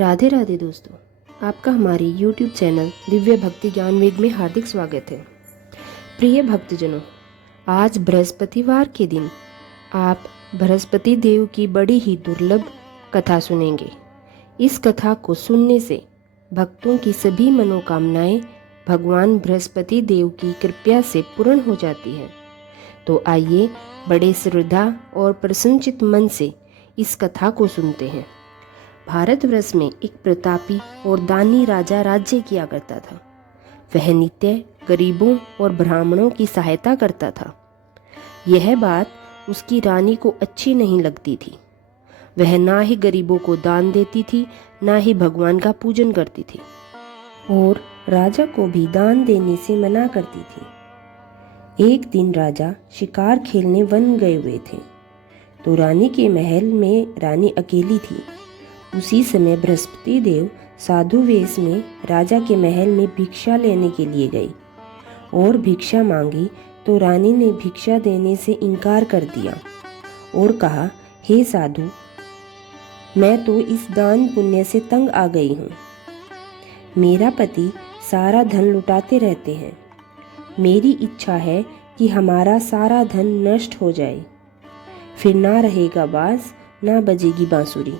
राधे राधे दोस्तों, आपका हमारे YouTube चैनल दिव्य भक्ति ज्ञान वेग में हार्दिक स्वागत है। प्रिय भक्तजनों, आज बृहस्पतिवार के दिन आप बृहस्पति देव की बड़ी ही दुर्लभ कथा सुनेंगे। इस कथा को सुनने से भक्तों की सभी मनोकामनाएं भगवान बृहस्पति देव की कृपा से पूर्ण हो जाती हैं। तो आइए बड़े श्रद्धा और प्रसन्नचित मन से इस कथा को सुनते हैं। भारतवर्ष में एक प्रतापी और दानी राजा राज्य किया करता था। वह नित्य गरीबों और ब्राह्मणों की सहायता करता था। यह बात उसकी रानी को अच्छी नहीं लगती थी। वह ना ही गरीबों को दान देती थी, ना ही भगवान का पूजन करती थी और राजा को भी दान देने से मना करती थी। एक दिन राजा शिकार खेलने वन गए हुए थे, तो रानी के महल में रानी अकेली थी। उसी समय बृहस्पति देव साधु वेश में राजा के महल में भिक्षा लेने के लिए गई और भिक्षा मांगी, तो रानी ने भिक्षा देने से इनकार कर दिया और कहा, हे साधु, मैं तो इस दान पुण्य से तंग आ गई हूँ। मेरा पति सारा धन लुटाते रहते हैं। मेरी इच्छा है कि हमारा सारा धन नष्ट हो जाए, फिर ना रहेगा बांस, ना बजेगी बांसुरी।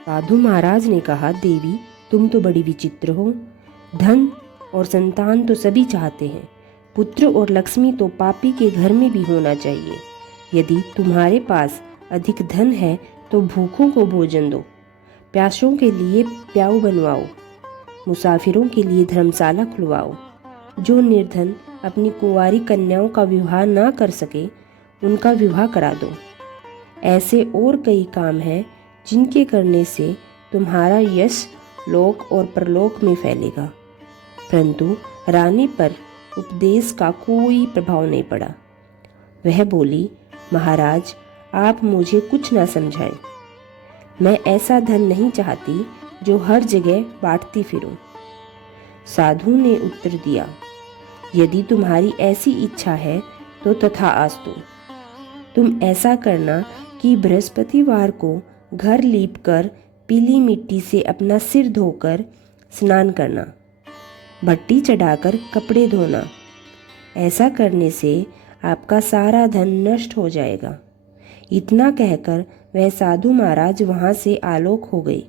साधु महाराज ने कहा, देवी, तुम तो बड़ी विचित्र हो। धन और संतान तो सभी चाहते हैं, पुत्र और लक्ष्मी तो पापी के घर में भी होना चाहिए। यदि तुम्हारे पास अधिक धन है तो भूखों को भोजन दो, प्यासों के लिए प्याऊ बनवाओ, मुसाफिरों के लिए धर्मशाला खुलवाओ। जो निर्धन अपनी कुंवारी कन्याओं का विवाह ना कर सके, उनका विवाह करा दो। ऐसे और कई काम हैं जिनके करने से तुम्हारा यश लोक और परलोक में फैलेगा। परंतु रानी पर उपदेश का कोई प्रभाव नहीं पड़ा। वह बोली, महाराज, आप मुझे कुछ ना समझाएं। मैं ऐसा धन नहीं चाहती जो हर जगह बांटती फिरूं। साधु ने उत्तर दिया, यदि तुम्हारी ऐसी इच्छा है तो तथास्तु। तुम ऐसा करना कि बृहस्पतिवार को घर लीपकर पीली मिट्टी से अपना सिर धोकर स्नान करना, भट्टी चढ़ाकर कपड़े धोना। ऐसा करने से आपका सारा धन नष्ट हो जाएगा। इतना कहकर वह साधु महाराज वहाँ से आलोक हो गई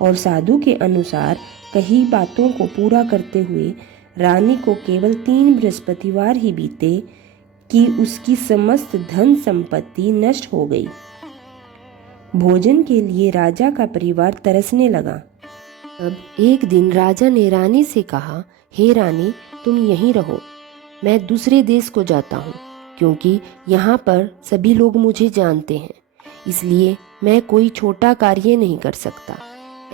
और साधु के अनुसार कई बातों को पूरा करते हुए रानी को केवल 3 बृहस्पतिवार ही बीते कि उसकी समस्त धन संपत्ति नष्ट हो गई। भोजन के लिए राजा का परिवार तरसने लगा। अब एक दिन राजा ने रानी से कहा, हे रानी, तुम यहीं रहो, मैं दूसरे देश को जाता हूँ, क्योंकि यहाँ पर सभी लोग मुझे जानते हैं, इसलिए मैं कोई छोटा कार्य नहीं कर सकता।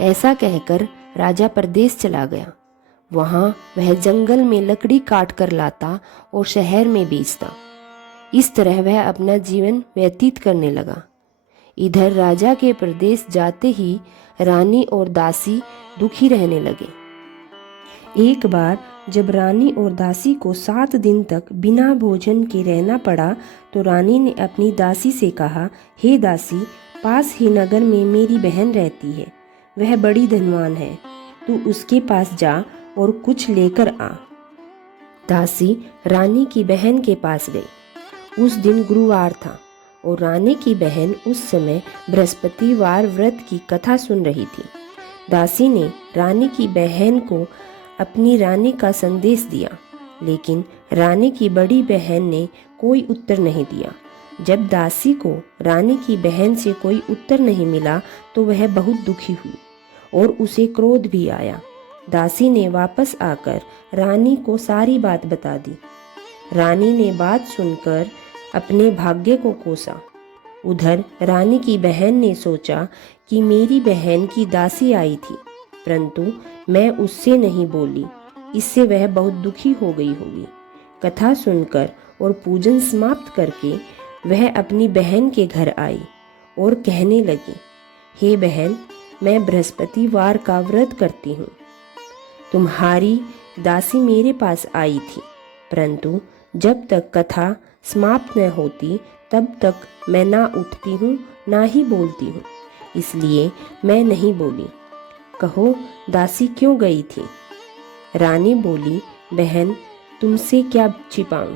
ऐसा कहकर राजा परदेश चला गया। वहाँ वह जंगल में लकड़ी काट कर लाता और शहर में बेचता। इस तरह वह अपना जीवन व्यतीत करने लगा। इधर राजा के प्रदेश जाते ही रानी और दासी दुखी रहने लगे। एक बार जब रानी और दासी को 7 दिन तक बिना भोजन के रहना पड़ा, तो रानी ने अपनी दासी से कहा, हे दासी, पास ही नगर में मेरी बहन रहती है, वह बड़ी धनवान है, तू उसके पास जा और कुछ लेकर आ। दासी रानी की बहन के पास गई। उस दिन गुरुवार था और रानी की बहन उस समय बृहस्पतिवार व्रत की कथा सुन रही थी। दासी ने रानी की बहन को अपनी रानी का संदेश दिया, लेकिन रानी की बड़ी बहन ने कोई उत्तर नहीं दिया। जब दासी को रानी की बहन से कोई उत्तर नहीं मिला तो वह बहुत दुखी हुई और उसे क्रोध भी आया। दासी ने वापस आकर रानी को सारी बात बता दी। रानी ने बात सुनकर अपने भाग्य को कोसा। उधर रानी की बहन ने सोचा कि मेरी बहन की दासी आई थी, परंतु मैं उससे नहीं बोली, इससे वह बहुत दुखी हो गई होगी। कथा सुनकर और पूजन समाप्त करके वह अपनी बहन के घर आई और कहने लगी, हे बहन, मैं बृहस्पतिवार का व्रत करती हूँ। तुम्हारी दासी मेरे पास आई थी, परंतु जब तक कथा समाप्त न होती तब तक मैं ना उठती हूँ ना ही बोलती हूँ, इसलिए मैं नहीं बोली। कहो दासी क्यों गई थी? रानी बोली, बहन तुमसे क्या छिपाऊं,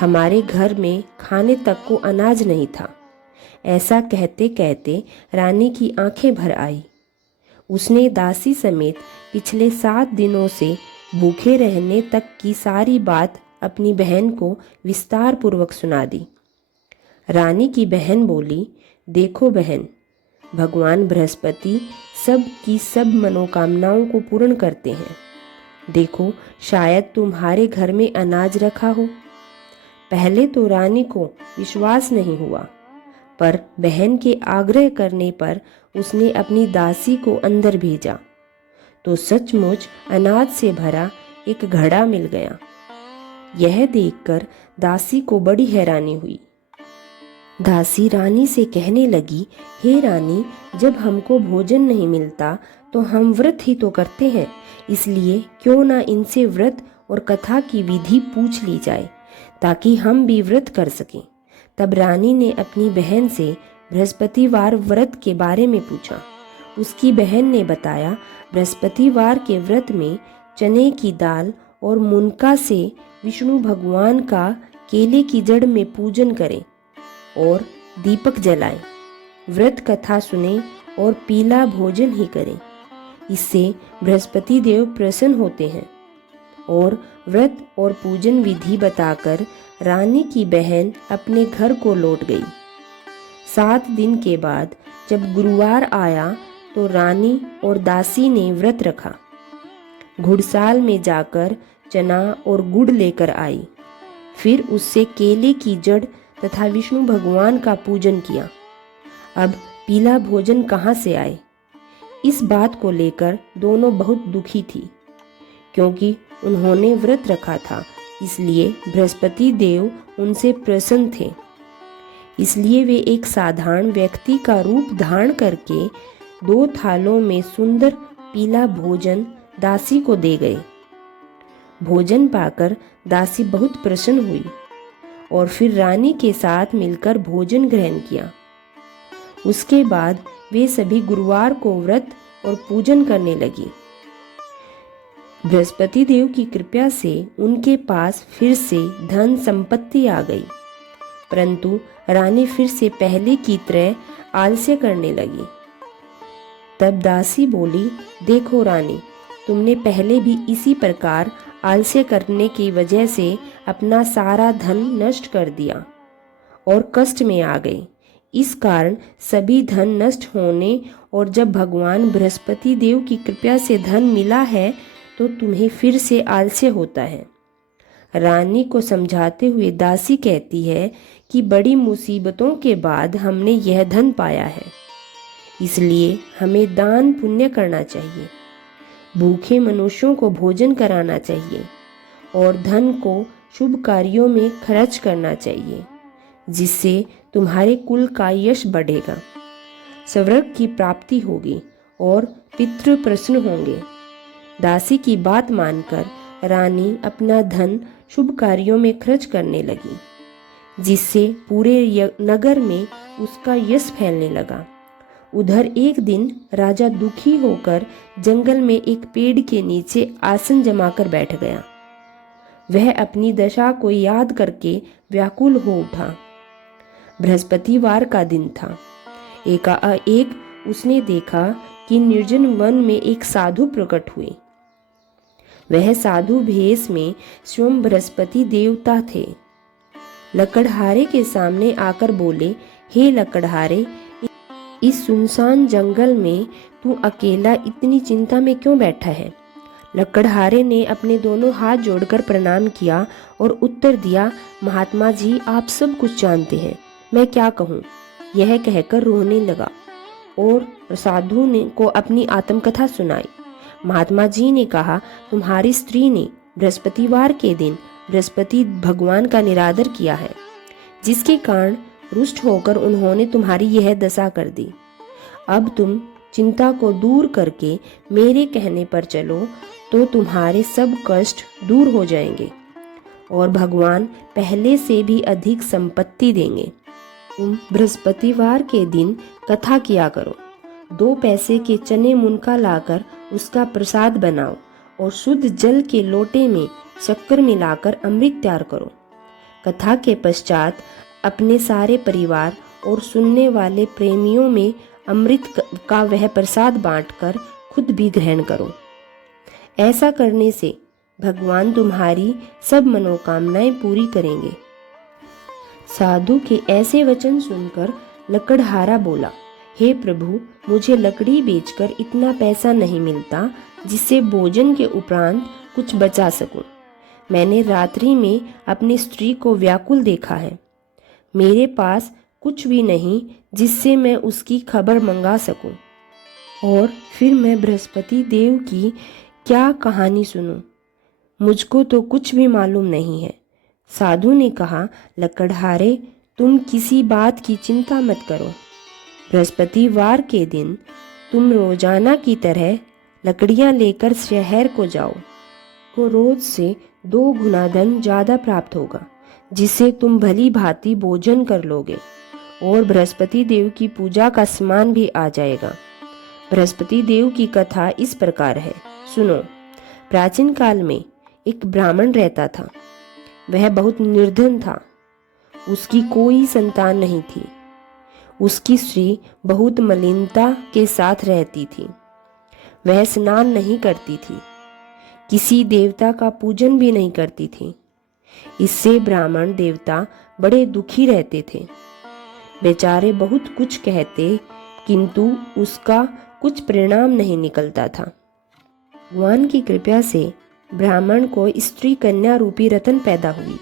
हमारे घर में खाने तक को अनाज नहीं था। ऐसा कहते कहते रानी की आंखें भर आई। उसने दासी समेत पिछले 7 दिनों से भूखे रहने तक की सारी बात अपनी बहन को विस्तार पूर्वक सुना दी। रानी की बहन बोली, देखो बहन, भगवान बृहस्पति सब की सब मनोकामनाओं को पूर्ण करते हैं। देखो शायद तुम्हारे घर में अनाज रखा हो। पहले तो रानी को विश्वास नहीं हुआ, पर बहन के आग्रह करने पर उसने अपनी दासी को अंदर भेजा तो सचमुच अनाज से भरा एक घड़ा मिल गया। यह देखकर दासी को बड़ी हैरानी हुई। दासी रानी से कहने लगी, हे रानी, जब हमको भोजन नहीं मिलता तो हम व्रत ही तो करते हैं, इसलिए क्यों ना इनसे व्रत और कथा की विधि पूछ ली जाए ताकि हम भी व्रत कर सकें। तब रानी ने अपनी बहन से बृहस्पतिवार व्रत के बारे में पूछा। उसकी बहन ने बताया, बृहस्पतिवार के व्रत में चने की दाल और मुनका से विष्णु भगवान का केले की जड़ में पूजन करें और दीपक जलाएं, व्रत कथा सुने और पीला भोजन ही करें। इससे बृहस्पति देव प्रसन्न होते हैं। और व्रत और पूजन विधि बताकर रानी की बहन अपने घर को लौट गई। 7 दिन के बाद जब गुरुवार आया तो रानी और दासी ने व्रत रखा। घुड़साल में जाकर चना और गुड़ लेकर आई। फिर उससे केले की जड़ तथा विष्णु भगवान का पूजन किया। अब पीला भोजन कहाँ से आए? इस बात को लेकर दोनों बहुत दुखी थी, क्योंकि उन्होंने व्रत रखा था, इसलिए बृहस्पति देव उनसे प्रसन्न थे। इसलिए वे एक साधारण व्यक्ति का रूप धारण करके 2 थालों में सुंदर पीला भोजन दासी को दे गए। भोजन पाकर दासी बहुत प्रसन्न हुई और फिर रानी के साथ मिलकर भोजन ग्रहण किया। उसके बाद वे सभी गुरुवार को व्रत और पूजन करने लगी। बृहस्पति देव की कृपा से उनके पास फिर से धन संपत्ति आ गई, परंतु रानी फिर से पहले की तरह आलस्य करने लगी। तब दासी बोली, देखो रानी, तुमने पहले भी इसी प्रकार आलस्य करने की वजह से अपना सारा धन नष्ट कर दिया और कष्ट में आ गई। इस कारण सभी धन नष्ट होने और जब भगवान बृहस्पति देव की कृपा से धन मिला है तो तुम्हें फिर से आलस्य होता है। रानी को समझाते हुए दासी कहती है कि बड़ी मुसीबतों के बाद हमने यह धन पाया है, इसलिए हमें दान पुण्य करना चाहिए, भूखे मनुष्यों को भोजन कराना चाहिए और धन को शुभ कार्यों में खर्च करना चाहिए, जिससे तुम्हारे कुल का यश बढ़ेगा, स्वर्ग की प्राप्ति होगी और पितृ प्रसन्न होंगे। दासी की बात मानकर रानी अपना धन शुभ कार्यों में खर्च करने लगी, जिससे पूरे नगर में उसका यश फैलने लगा। उधर एक दिन राजा दुखी होकर जंगल में एक पेड़ के नीचे आसन जमाकर बैठ गया। वह अपनी दशा को याद करके व्याकुल हो उठा। बृहस्पतिवार का दिन था। एकाएक उसने देखा कि निर्जन वन में एक साधु प्रकट हुए। वह साधु भेष में स्वयं बृहस्पति देवता थे। लकड़हारे के सामने आकर बोले, हे लकड़हारे, इस सुनसान जंगल में तू अकेला इतनी चिंता में क्यों बैठा है? लकड़हारे ने अपने दोनों हाथ जोड़कर प्रणाम किया और उत्तर दिया, महात्मा जी, आप सब कुछ जानते हैं, मैं क्या कहूँ? यह कहकर रोने लगा और साधु ने को अपनी आत्मकथा सुनाई। महात्मा जी ने कहा, तुम्हारी स्त्री ने बृहस्पतिवार के दिन बृहस्पति भगवान का निरादर किया है, जिसके कारण रुष्ट होकर उन्होंने तुम्हारी यह दशा कर दी। अब तुम चिंता को दूर करके मेरे कहने पर चलो तो तुम्हारे सब कष्ट दूर हो जाएंगे और भगवान पहले से भी अधिक संपत्ति देंगे। तुम बृहस्पतिवार के दिन कथा किया करो, 2 पैसे के चने मुनका लाकर उसका प्रसाद बनाओ और शुद्ध जल के लोटे में शक्कर मिलाकर अमृत तैयार करो। कथा के पश्चात अपने सारे परिवार और सुनने वाले प्रेमियों में अमृत का वह प्रसाद बांटकर खुद भी ग्रहण करो। ऐसा करने से भगवान तुम्हारी सब मनोकामनाएं पूरी करेंगे। साधु के ऐसे वचन सुनकर लकड़हारा बोला, हे प्रभु, मुझे लकड़ी बेचकर इतना पैसा नहीं मिलता जिससे भोजन के उपरांत कुछ बचा सकूं। मैंने रात्रि में अपनी स्त्री को व्याकुल देखा है। मेरे पास कुछ भी नहीं जिससे मैं उसकी खबर मंगा सकूं। और फिर मैं बृहस्पति देव की क्या कहानी सुनूं? मुझको तो कुछ भी मालूम नहीं है। साधु ने कहा, लकड़हारे, तुम किसी बात की चिंता मत करो। बृहस्पतिवार के दिन तुम रोजाना की तरह लकड़ियां लेकर शहर को जाओ। को रोज से 2 गुना धन ज्यादा प्राप्त होगा, जिससे तुम भली भांति भोजन कर लोगे और बृहस्पति देव की पूजा का सामान भी आ जाएगा। बृहस्पति देव की कथा इस प्रकार है, सुनो। प्राचीन काल में एक ब्राह्मण रहता था। वह बहुत निर्धन था। उसकी कोई संतान नहीं थी। उसकी स्त्री बहुत मलिनता के साथ रहती थी। वह स्नान नहीं करती थी, किसी देवता का पूजन भी नहीं करती थी। इससे ब्राह्मण देवता बड़े दुखी रहते थे। बेचारे बहुत कुछ कहते, किंतु उसका कुछ परिणाम नहीं निकलता था। भगवान की कृपा से ब्राह्मण को स्त्री कन्या रूपी रतन पैदा हुई।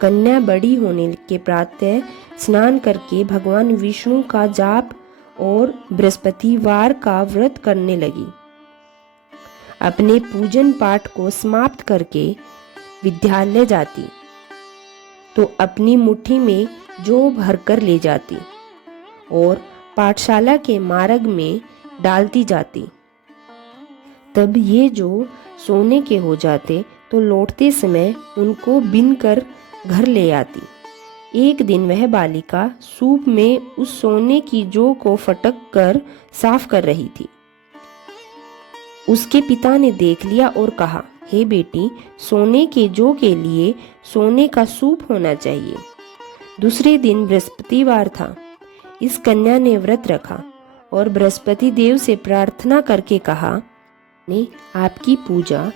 कन्या बड़ी होने के प्रातः स्नान करके भगवान विष्णु का जाप और बृहस्पतिवार का व्रत करने लगी। अपने पूजन पाठ को समाप्त करके विद्यालय जाती तो अपनी मुट्ठी में जौ भरकर ले जाती और पाठशाला के मार्ग में डालती जाती। तब ये जो सोने के हो जाते तो लौटते समय उनको बिन कर घर ले आती। एक दिन वह बालिका सूप में उस सोने की जौ को फटक कर साफ कर रही थी। उसके पिता ने देख लिया और कहा, हे बेटी, सोने के जौ के लिए सोने का सूप होना चाहिए। दूसरे दिन बृहस्पतिवार था। इस कन्या ने व्रत रखा और बृहस्पति देव से प्रार्थना करके कहा, ने आपकी पूजा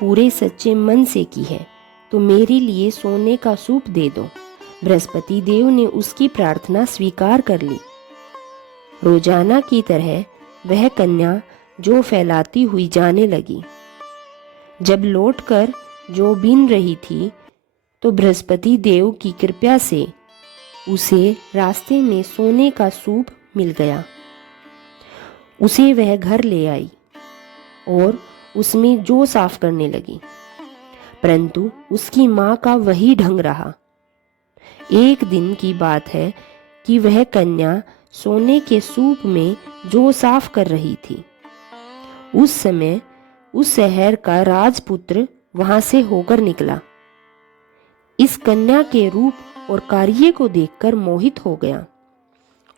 पूरे सच्चे मन से की है, तो मेरे लिए सोने का सूप दे दो। बृहस्पति देव ने उसकी प्रार्थना स्वीकार कर ली। रोजाना की तरह वह कन्या जौ फैलाती हुई जाने लगी। जब लौटकर जौ बीन रही थी तो बृहस्पति देव की कृपा से उसे रास्ते में सोने का सूप मिल गया। उसे वह घर ले आई और उसमें जौ साफ करने लगी, परंतु उसकी माँ का वही ढंग रहा। एक दिन की बात है कि वह कन्या सोने के सूप में जौ साफ कर रही थी। उस समय उस शहर का राजपुत्र वहां से होकर निकला। इस कन्या के रूप और कार्य को देखकर मोहित हो गया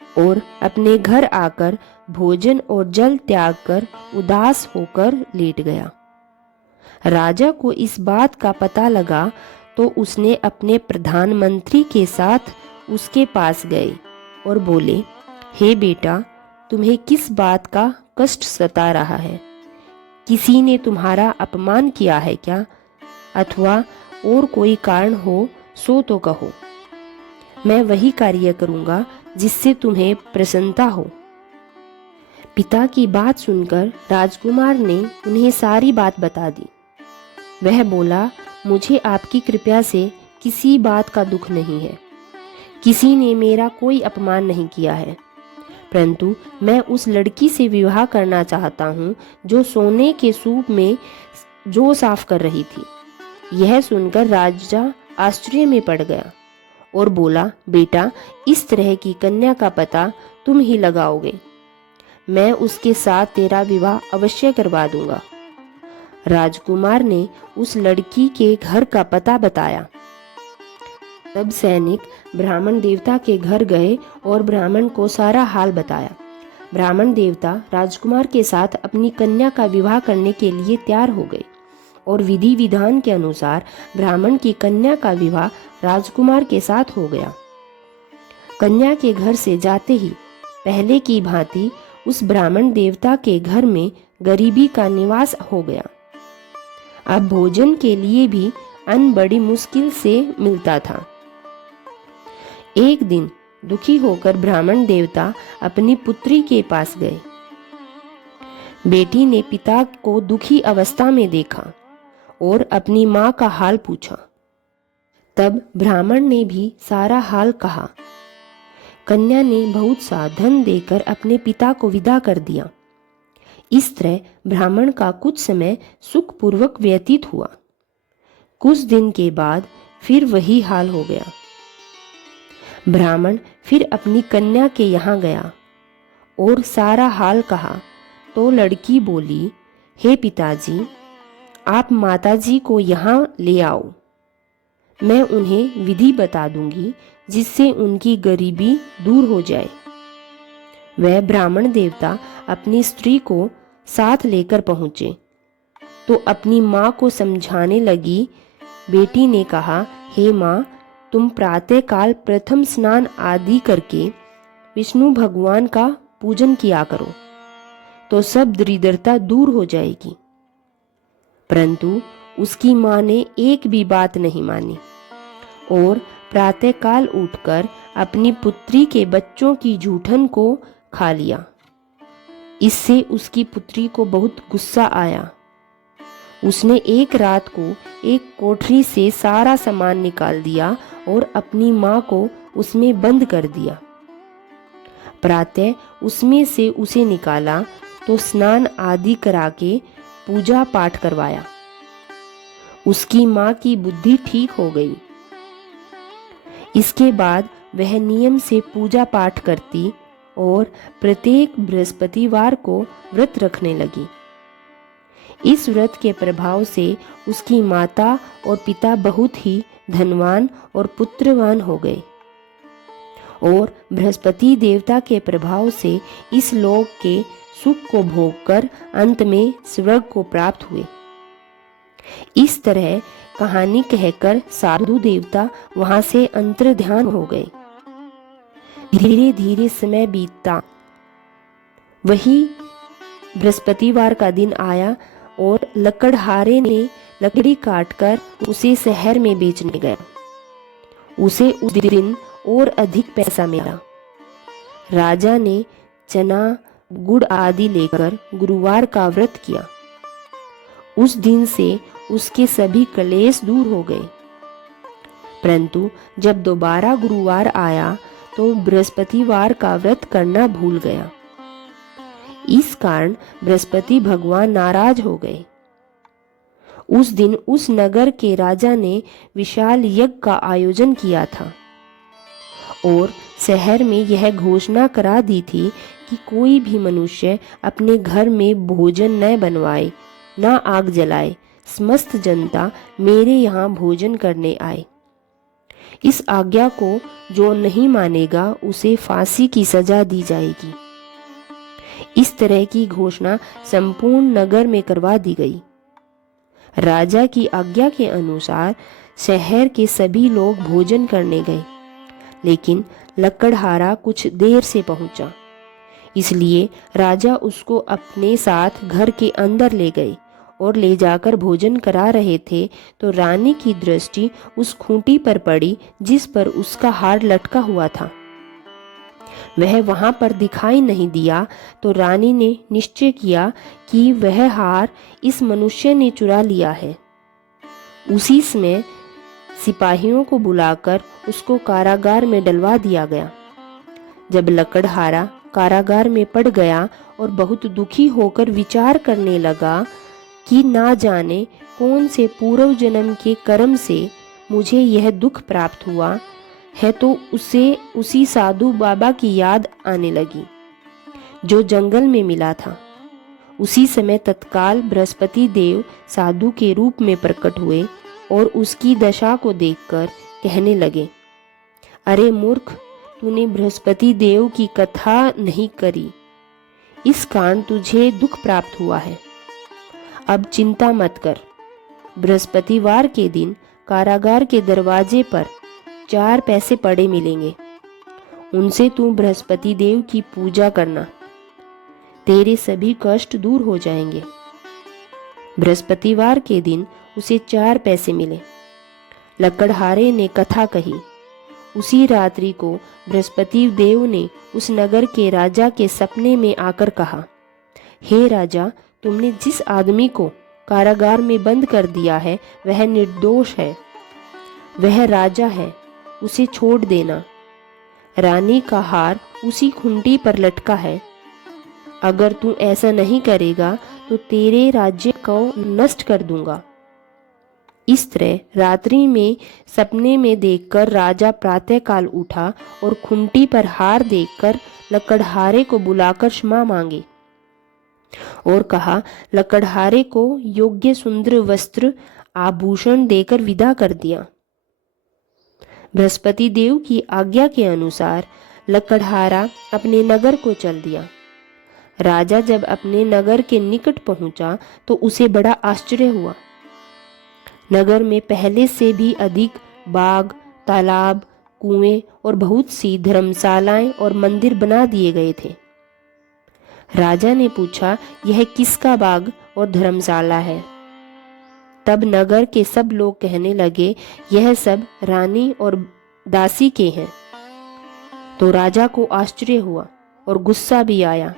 और अपने घर आकर भोजन और जल त्याग कर उदास होकर लेट गया। राजा को इस बात का पता लगा तो उसने अपने प्रधानमंत्री के साथ उसके पास गए और बोले, हे बेटा, तुम्हें किस बात का कष्ट सता रहा है? किसी ने तुम्हारा अपमान किया है क्या? अथवा और कोई कारण हो सो तो कहो। मैं वही कार्य करूंगा जिससे तुम्हें प्रसन्नता हो। पिता की बात सुनकर राजकुमार ने उन्हें सारी बात बता दी। वह बोला, मुझे आपकी कृपा से किसी बात का दुख नहीं है। किसी ने मेरा कोई अपमान नहीं किया है, परंतु मैं उस लड़की से विवाह करना चाहता हूँ जो सोने के सूप में जौ साफ कर रही थी। यह सुनकर राजा आश्चर्य में पड़ गया और बोला, बेटा, इस तरह की कन्या का पता तुम ही लगाओगे। मैं उसके साथ तेरा विवाह अवश्य करवा दूंगा। राजकुमार ने उस लड़की के घर का पता बताया। तब सैनिक ब्राह्मण देवता के घर गए और ब्राह्मण को सारा हाल बताया। ब्राह्मण देवता राजकुमार के साथ अपनी कन्या का विवाह करने के लिए तैयार हो गए और विधि विधान के अनुसार ब्राह्मण की कन्या का विवाह राजकुमार के साथ हो गया। कन्या के घर से जाते ही पहले की भांति उस ब्राह्मण देवता के घर में गरीबी का निवास हो गया। अब भोजन के लिए भी अन्न बड़ी मुश्किल से मिलता था। एक दिन दुखी होकर ब्राह्मण देवता अपनी पुत्री के पास गए। बेटी ने पिता को दुखी अवस्था में देखा और अपनी माँ का हाल पूछा। तब ब्राह्मण ने भी सारा हाल कहा। कन्या ने बहुत सा धन देकर अपने पिता को विदा कर दिया। इस तरह ब्राह्मण का कुछ समय सुखपूर्वक व्यतीत हुआ। कुछ दिन के बाद फिर वही हाल हो गया। ब्राह्मण फिर अपनी कन्या के यहाँ गया और सारा हाल कहा तो लड़की बोली, हे पिताजी, आप माताजी को यहाँ ले आओ। मैं उन्हें विधि बता दूंगी जिससे उनकी गरीबी दूर हो जाए। वह ब्राह्मण देवता अपनी स्त्री को साथ लेकर पहुँचे तो अपनी माँ को समझाने लगी। बेटी ने कहा, हे माँ, तुम प्रातःकाल प्रथम स्नान आदि करके विष्णु भगवान का पूजन किया करो तो सब दरिद्रता दूर हो जाएगी। परंतु उसकी माँ ने एक भी बात नहीं मानी और प्रातःकाल उठकर अपनी पुत्री के बच्चों की जूठन को खा लिया। इससे उसकी पुत्री को बहुत गुस्सा आया। उसने एक रात को एक कोठरी से सारा सामान निकाल दिया और अपनी माँ को उसमें बंद कर दिया। प्रातः उसमें से उसे निकाला तो स्नान आदि करा के पूजा पाठ करवाया। उसकी माँ की बुद्धि ठीक हो गई। इसके बाद वह नियम से पूजा पाठ करती और प्रत्येक बृहस्पतिवार को व्रत रखने लगी। इस व्रत के प्रभाव से उसकी माता और पिता बहुत ही धनवान और पुत्रवान हो गए और बृहस्पति देवता के प्रभाव से इस लोक के सुख को भोगकर अंत में स्वर्ग को प्राप्त हुए। इस तरह कहानी कहकर साधु देवता वहां से अंतर्ध्यान हो गए। धीरे धीरे समय बीतता। वही बृहस्पतिवार का दिन आया और लकड़हारे ने लकड़ी काटकर उसे शहर में बेचने गया। उसे उस दिन और अधिक पैसा मिला। राजा ने चना, गुड़ आदि लेकर गुरुवार का व्रत किया। उस दिन से उसके सभी क्लेश दूर हो गए। परंतु जब दोबारा गुरुवार आया तो बृहस्पतिवार का व्रत करना भूल गया। इस कारण बृहस्पति भगवान नाराज हो गए। उस दिन उस नगर के राजा ने विशाल यज्ञ का आयोजन किया था और शहर में यह घोषणा करा दी थी कि कोई भी मनुष्य अपने घर में भोजन न बनवाए, न आग जलाए। समस्त जनता मेरे यहाँ भोजन करने आए। इस आज्ञा को जो नहीं मानेगा उसे फांसी की सजा दी जाएगी। इस तरह की घोषणा संपूर्ण नगर में करवा दी गई। राजा की आज्ञा के अनुसार शहर के सभी लोग भोजन करने गए, लेकिन लकड़हारा कुछ देर से पहुंचा। इसलिए राजा उसको अपने साथ घर के अंदर ले गए और ले जाकर भोजन करा रहे थे तो रानी की दृष्टि उस खूंटी पर पड़ी जिस पर उसका हार लटका हुआ था। वह वहां पर दिखाई नहीं दिया तो रानी ने निश्चय किया कि वह हार इस मनुष्य ने चुरा लिया है। उसी समय सिपाहियों को बुलाकर उसको कारागार में डलवा दिया गया। जब लकड़हारा कारागार में पड़ गया और बहुत दुखी होकर विचार करने लगा कि ना जाने कौन से पूर्व जन्म के कर्म से मुझे यह दुख प्राप्त हुआ है, तो उसे उसी साधु बाबा की याद आने लगी जो जंगल में मिला था। उसी समय तत्काल बृहस्पति देव साधु के रूप में प्रकट हुए और उसकी दशा को देखकर कहने लगे, अरे मूर्ख, तूने बृहस्पति देव की कथा नहीं करी। इस कारण तुझे दुख प्राप्त हुआ है। अब चिंता मत कर। बृहस्पतिवार के दिन कारागार के दरवाजे पर 4 पैसे पड़े मिलेंगे। उनसे तू बृहस्पति देव की पूजा करना, तेरे सभी कष्ट दूर हो जाएंगे। बृहस्पतिवार के दिन उसे 4 पैसे मिले। लकड़हारे ने कथा कही। उसी रात्रि को बृहस्पति देव ने उस नगर के राजा के सपने में आकर कहा, हे राजा, तुमने जिस आदमी को कारागार में बंद कर दिया है वह निर्दोष है, वह राजा है, उसे छोड़ देना। रानी का हार उसी खूंटी पर लटका है। अगर तू ऐसा नहीं करेगा तो तेरे राज्य को नष्ट कर दूंगा। इस तरह रात्रि में सपने में देखकर राजा प्रातःकाल उठा और खूंटी पर हार देखकर लकड़हारे को बुलाकर क्षमा मांगी और कहा, लकड़हारे को योग्य सुंदर वस्त्र आभूषण देकर विदा कर दिया। बृहस्पति देव की आज्ञा के अनुसार लकड़हारा अपने नगर को चल दिया। राजा जब अपने नगर के निकट पहुंचा तो उसे बड़ा आश्चर्य हुआ। नगर में पहले से भी अधिक बाग, तालाब, कुएं और बहुत सी धर्मशालाएं और मंदिर बना दिए गए थे। राजा ने पूछा, यह किसका बाग और धर्मशाला है? तब नगर के सब लोग कहने लगे, यह सब रानी और दासी के हैं। तो राजा को आश्चर्य हुआ और गुस्सा भी आया।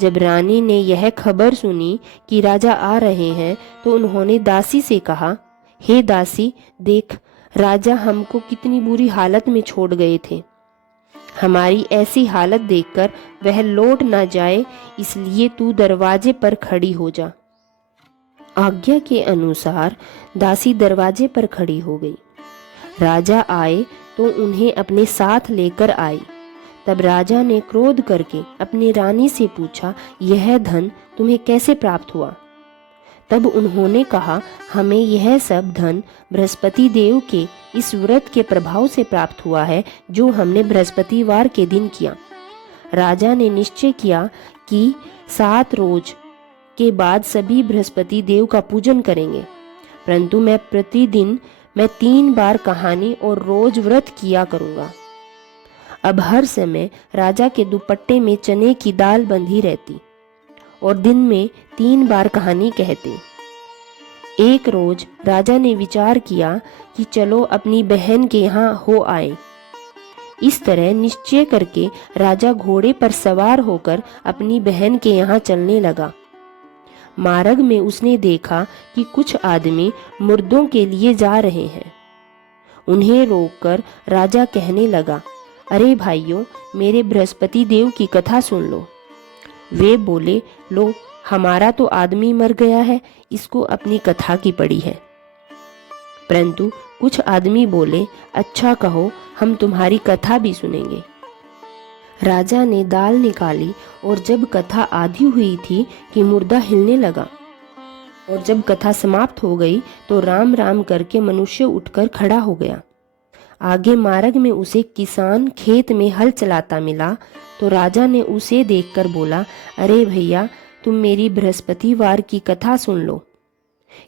जब रानी ने यह खबर सुनी कि राजा आ रहे हैं तो उन्होंने दासी से कहा, हे दासी, देख, राजा हमको कितनी बुरी हालत में छोड़ गए थे। हमारी ऐसी हालत देखकर वह लौट ना जाए, इसलिए तू दरवाजे पर खड़ी हो जा। आज्ञा के अनुसार दासी दरवाजे पर खड़ी हो गई। राजा आए तो उन्हें अपने साथ लेकर आई। तब राजा ने क्रोध करके अपनी रानी से पूछा, यह धन तुम्हें कैसे प्राप्त हुआ? तब उन्होंने कहा, हमें यह सब धन बृहस्पति देव के इस व्रत के प्रभाव से प्राप्त हुआ है जो हमने बृहस्पतिवार के दिन किया। राजा ने निश्चय किया कि 7 रोज के बाद सभी बृहस्पति देव का पूजन करेंगे, परंतु मैं प्रतिदिन 3 बार कहानी और रोज व्रत किया करूंगा। अब हर समय राजा के दुपट्टे में चने की दाल बंधी रहती और दिन में 3 बार कहानी कहते। एक रोज राजा ने विचार किया कि चलो अपनी बहन के यहाँ हो आए। इस तरह निश्चय करके राजा घोड़े पर सवार होकर अपनी बहन के यहाँ चलने लगा। मार्ग में उसने देखा कि कुछ आदमी मुर्दों के लिए जा रहे हैं। उन्हें रोककर राजा कहने लगा, अरे भाइयों, मेरे बृहस्पति देव की कथा सुन लो। वे बोले, लो, हमारा तो आदमी मर गया है, इसको अपनी कथा की पड़ी है। परंतु कुछ आदमी बोले, अच्छा कहो, हम तुम्हारी कथा भी सुनेंगे। राजा ने दाल निकाली और जब कथा आधी हुई थी कि मुर्दा हिलने लगा, और जब कथा समाप्त हो गई तो राम राम करके मनुष्य उठकर खड़ा हो गया। आगे मार्ग में उसे किसान खेत में हल चलाता मिला तो राजा ने उसे देखकर बोला, अरे भैया, तुम मेरी बृहस्पतिवार की कथा सुन लो।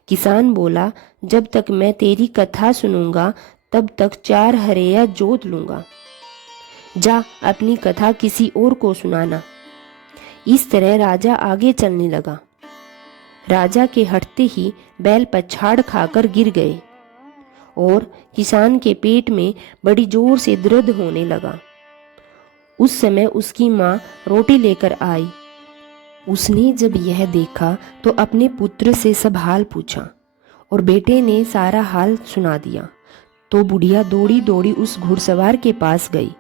किसान बोला, जब तक मैं तेरी कथा सुनूंगा तब तक 4 हरेया जोत लूंगा। जा अपनी कथा किसी और को सुनाना। इस तरह राजा आगे चलने लगा। राजा के हटते ही बैल पछाड़ खाकर गिर गए और किसान के पेट में बड़ी जोर से दर्द होने लगा। उस समय उसकी माँ रोटी लेकर आई। उसने जब यह देखा तो अपने पुत्र से सब हाल पूछा और बेटे ने सारा हाल सुना दिया। तो बुढ़िया दौड़ी दौड़ी उस घुड़सवार के पास गई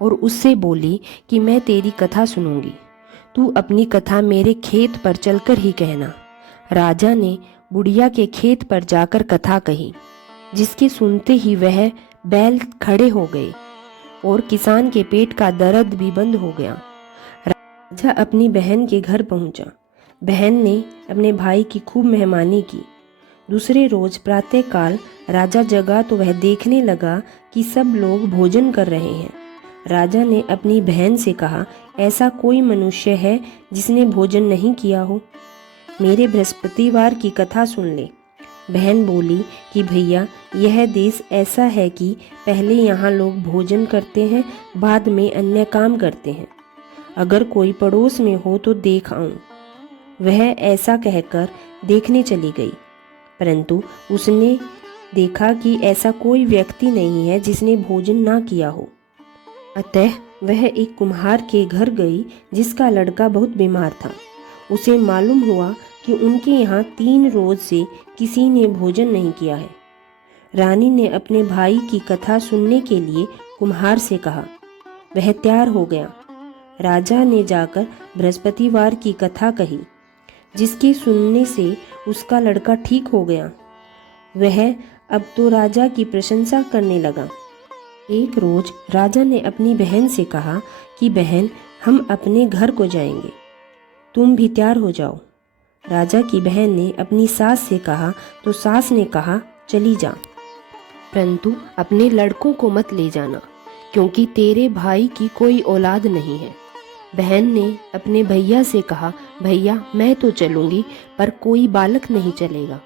और उससे बोली कि मैं तेरी कथा सुनूंगी, तू अपनी कथा मेरे खेत पर चलकर ही कहना। राजा ने बुढ़िया के खेत पर जाकर कथा कही, जिसके सुनते ही वह बैल खड़े हो गए और किसान के पेट का दर्द भी बंद हो गया। राजा अपनी बहन के घर पहुंचा। बहन ने अपने भाई की खूब मेहमानी की। दूसरे रोज प्रातःकाल राजा जगा तो वह देखने लगा कि सब लोग भोजन कर रहे हैं। राजा ने अपनी बहन से कहा, ऐसा कोई मनुष्य है जिसने भोजन नहीं किया हो? मेरे बृहस्पतिवार की कथा सुन ले। बहन बोली कि भैया, यह देश ऐसा है कि पहले यहाँ लोग भोजन करते हैं, बाद में अन्य काम करते हैं। अगर कोई पड़ोस में हो तो देख आऊं। वह ऐसा कहकर देखने चली गई, परंतु उसने देखा कि ऐसा कोई व्यक्ति नहीं है जिसने भोजन ना किया हो। अतः वह एक कुम्हार के घर गई जिसका लड़का बहुत बीमार था। उसे मालूम हुआ कि उनके यहाँ 3 रोज से किसी ने भोजन नहीं किया है। रानी ने अपने भाई की कथा सुनने के लिए कुम्हार से कहा। वह तैयार हो गया। राजा ने जाकर बृहस्पतिवार की कथा कही, जिसके सुनने से उसका लड़का ठीक हो गया। वह अब तो राजा की प्रशंसा करने लगा। एक रोज राजा ने अपनी बहन से कहा कि बहन, हम अपने घर को जाएंगे, तुम भी तैयार हो जाओ। राजा की बहन ने अपनी सास से कहा तो सास ने कहा, चली जा, परंतु अपने लड़कों को मत ले जाना, क्योंकि तेरे भाई की कोई औलाद नहीं है। बहन ने अपने भैया से कहा, भैया मैं तो चलूंगी, पर कोई बालक नहीं चलेगा।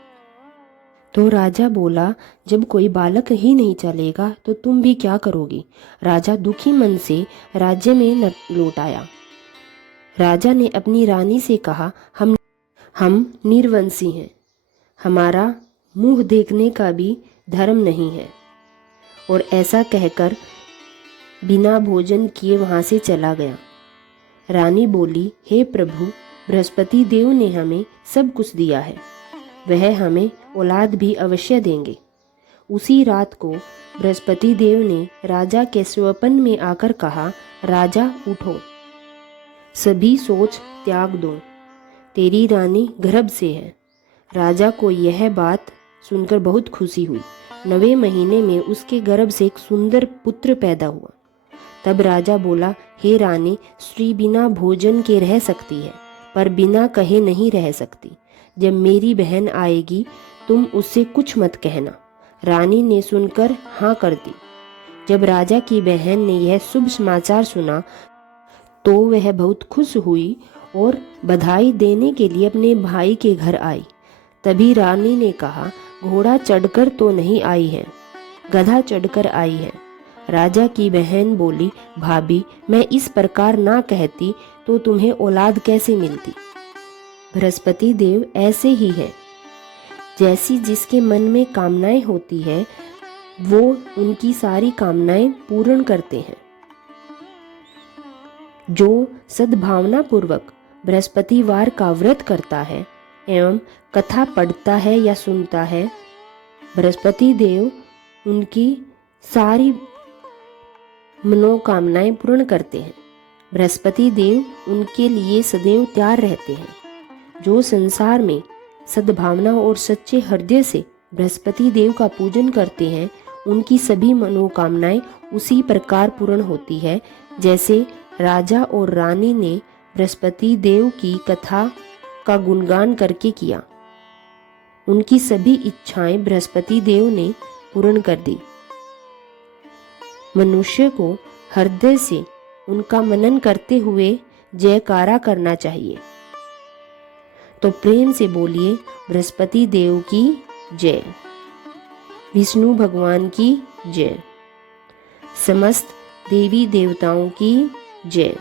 तो राजा बोला, जब कोई बालक ही नहीं चलेगा तो तुम भी क्या करोगी? राजा दुखी मन से राज्य में लौट आया। राजा ने अपनी रानी से कहा, हम निर्वंशी हैं, हमारा मुंह देखने का भी धर्म नहीं है। और ऐसा कहकर बिना भोजन किए वहां से चला गया। रानी बोली, हे प्रभु, बृहस्पति देव ने हमें सब कुछ दिया है, वह हमें औलाद भी अवश्य देंगे। उसी रात को बृहस्पति देव ने राजा के स्वप्न में आकर कहा, राजा उठो, सभी सोच त्याग दो, तेरी रानी गर्भ से है। राजा को यह बात सुनकर बहुत खुशी हुई। 9वें महीने में उसके गर्भ से एक सुंदर पुत्र पैदा हुआ। तब राजा बोला, हे रानी, स्त्री बिना भोजन के रह सकती है, पर बिना कहे नहीं रह सकती। जब मेरी बहन आएगी तुम उससे कुछ मत कहना। रानी ने सुनकर हाँ कर दी। जब राजा की बहन ने यह शुभ समाचार सुना तो वह बहुत खुश हुई और बधाई देने के लिए अपने भाई के घर आई। तभी रानी ने कहा, घोड़ा चढ़कर तो नहीं आई है, गधा चढ़कर आई है। राजा की बहन बोली, भाभी, मैं इस प्रकार ना कहती तो तुम्हें औलाद कैसे मिलती? बृहस्पति देव ऐसे ही है, जैसी जिसके मन में कामनाएं होती है वो उनकी सारी कामनाएं पूर्ण करते हैं। जो सद्भावना पूर्वक बृहस्पतिवार का व्रत करता है एवं कथा पढ़ता है या सुनता है, बृहस्पति देव उनकी सारी मनोकामनाएं पूर्ण करते हैं। बृहस्पति देव उनके लिए सदैव तैयार रहते हैं। जो संसार में सद्भावना और सच्चे हृदय से बृहस्पति देव का पूजन करते हैं, उनकी सभी मनोकामनाएं उसी प्रकार पूर्ण होती है जैसे राजा और रानी ने बृहस्पति देव की कथा का गुणगान करके किया। उनकी सभी इच्छाएं बृहस्पति देव ने पूर्ण कर दी। मनुष्य को हृदय से उनका मनन करते हुए जयकारा करना चाहिए। तो प्रेम से बोलिए, बृहस्पति देव की जय, विष्णु भगवान की जय, समस्त देवी देवताओं की जय।